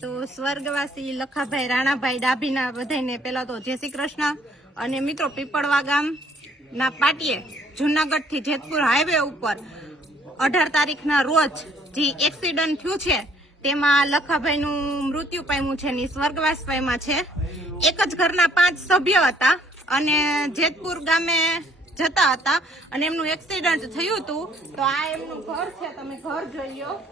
તો સ્વર્ગવાસી લખાભાઈ રાણાભાઈ ડાભીના બધાને પેલા તો જય શ્રી કૃષ્ણ. અને મિત્રો, પીપળવા ગામના પાટીએ જુનાગઢ થી જેતપુર હાઈવે ઉપર 18 તારીખના રોજ જે એક્સિડન્ટ થયું છે તેમાં લખાભાઈનું મૃત્યુ પામ્યું છે ને સ્વર્ગવાસ પામ્યા છે. એક જ ઘરના 5 સભ્ય હતા અને જેતપુર ગામે જતા હતા અને એમનું એક્સિડન્ટ થયું હતું. તો આ એમનું ઘર છે, તમે ઘર જોઈ લો.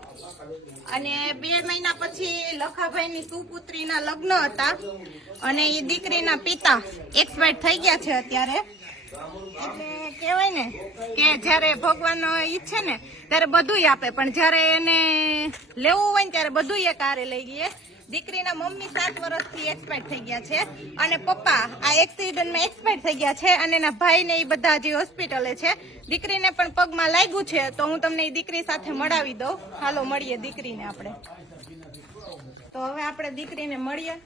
અને 2 મહિના પછી લખાભાઈની સુપુત્રીના લગ્ન હતા અને એ દીકરીના પિતા એક્સપાયર થઈ ગયા છે અત્યારે. એટલે કહેવાય ને કે જ્યારે ભગવાન ઈચ્છે ને ત્યારે બધુંય આપે, પણ જ્યારે એને લેવું હોય ને ત્યારે બધુંય એ કારે લઈ ગયે. દીકરીના મમ્મી 7 વર્ષથી એક્સપાયર થઈ ગયા છે અને પપ્પા આ એક્સિડન્ટમાં એક્સપાયર થઈ ગયા છે અને એના ભાઈ ને એ બધા જે હોસ્પિટલે છે. દીકરીને પણ પગમાં લાગ્યું છે, તો હું તમને એ દીકરી સાથે મળાવી દઉં. હાલો મળીએ દીકરીને આપણે. તો હવે આપણે દીકરીને મળીએ,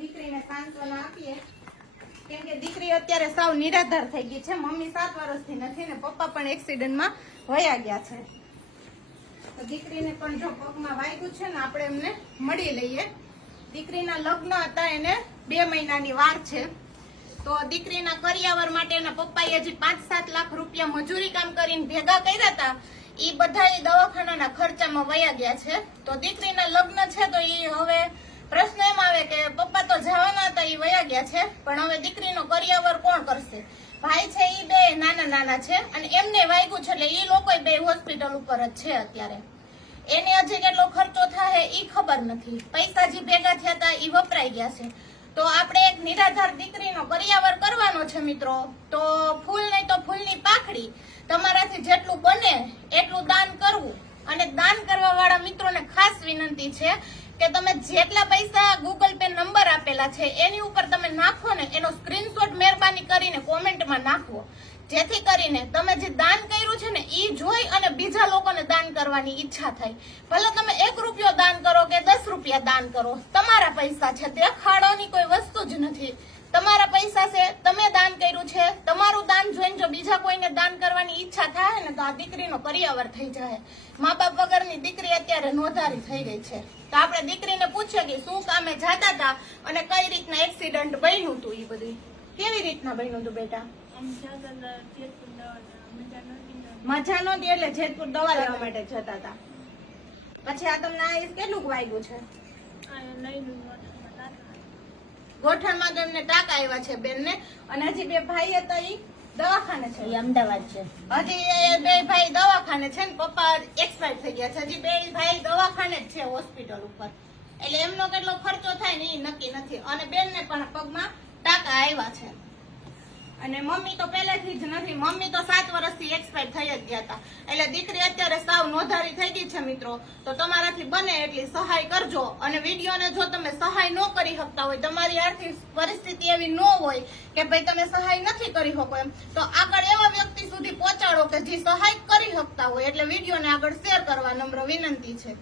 દીકરીને સાંત્વના આપીએ, કેમ કે દીકરી અત્યારે સાવ નિરાધાર થઈ ગઈ છે. મમ્મી 7 વર્ષથી નથી ને પપ્પા પણ એક્સિડન્ટમાં વયા ગયા છે. તો દીકરીને પણ જો પગમાં વાગ્યું છે ને આપણે એમને મળી લઈએ. દીકરીના લગ્ન હતા, એને 2 મહિનાની વાર છે. તો દીકરીના કરિયાવર માટે એના પપ્પાએ હજી 5-7 લાખ રૂપિયા મજૂરી કામ કરીને ભેગા કર્યા હતા. એ બધા દવાખાનાના ખર્ચામાં વયા ગયા છે. તો દીકરીના લગ્ન છે તો એ હવે પ્રશ્ન એમ આવે કે પપ્પા તો જવાના હતા, એ વયા ગયા છે, પણ હવે દીકરીનો કરિયાવર કોણ કરશે? ભાઈ છે એ 2 નાના છે અને એમને વાગ્યું છે એટલે એ લોકો 2 હોસ્પિટલ ઉપર જ છે અત્યારે. એને હજી કેટલો ખર્ચો થાય એ ખબર નથી. પૈસા જે ભેગા થયા હતા એ વપરાઈ ગયા છે. તો આપણે એક નિરાધાર દીકરીનો કરિયાવર કરવાનો છે મિત્રો. તો ફૂલ નહીં તો ફૂલની પાખડી, તમારાથી જેટલું બને એટલું દાન કરવું. અને દાન કરવા વાળા મિત્રોને ખાસ વિનંતી છે કે તમે જેટલા પૈસા ગૂગલ પે નંબર આપેલા છે એની ઉપર તમે નાખો ને, એનો સ્ક્રીનશોટ મહેરબાની કરીને કોમેન્ટમાં નાખવો, જેથી કરીને તમે જે દાન કર્યું છે ને એ જોઈ અને બીજા લોકોને દાન કરવાની ઈચ્છા થાય. ભલે તમે 1 રૂપિયો દાન કરો કે 10 રૂપિયા દાન કરો, તમારા પૈસા છે, દેખાડોની કોઈ વસ્તુ જ નથી. તમારા પૈસા છે, તમે દાન કર્યું છે. તમારું દાન જોઈને જો બીજા કોઈને દાન કરવાની ઈચ્છા થાય ને તો આ દીકરીનો કરિયાવર થઈ જાય. મા બાપ વગરની દીકરી અત્યારે નોંધારી થઈ ગઈ છે. તો આપણે દીકરીને પૂછીએ કે શું કામે જતા હતા અને કઈ રીતના એક્સિડન્ટ બન્યું હતું. એ બધું કેવી રીતના બન્યું હતું બેટા? મજા નહોતી એટલે જેતપુર દવા લેવા માટે જતા હતા. પછી આ તમને આ કેટલું વાગ્યું છે? ગોઠણમાં તો એમને ટાંકા આવ્યા છે બેન ને. અને હજી 2 ભાઈ હતા એ દવાખાને છે, અમદાવાદ છે. હજી 2 ભાઈ દવાખાને છે ને પપ્પા એક્સપાયર થઈ ગયા છે. હજી 2 ભાઈ દવાખાને જ છે હોસ્પિટલ ઉપર. એટલે એમનો કેટલો ખર્ચો થાય ને એ નક્કી નથી. અને બેન ને પણ પગમાં ટાંકા આવ્યા છે. અને મમ્મી તો પહેલેથી જ નથી. મમ્મી તો 7 વર્ષથી એક્સપાયર થઈ જ ગયા હતા. એટલે દીકરી અત્યારે સાવ નોંધારી થઈ ગઈ છે મિત્રો. તો તમારાથી બને એટલી સહાય કરજો. અને વિડીયોને જો તમે સહાય ન કરી શકતા હોય, તમારી આર્થિક પરિસ્થિતિ એવી ન હોય કે ભાઈ તમે સહાય નથી કરી શકો એમ, તો આગળ એવા વ્યક્તિ સુધી પહોંચાડો કે જે સહાય કરી શકતા હોય. એટલે વિડીયોને આગળ શેર કરવા નમ્ર વિનંતી છે.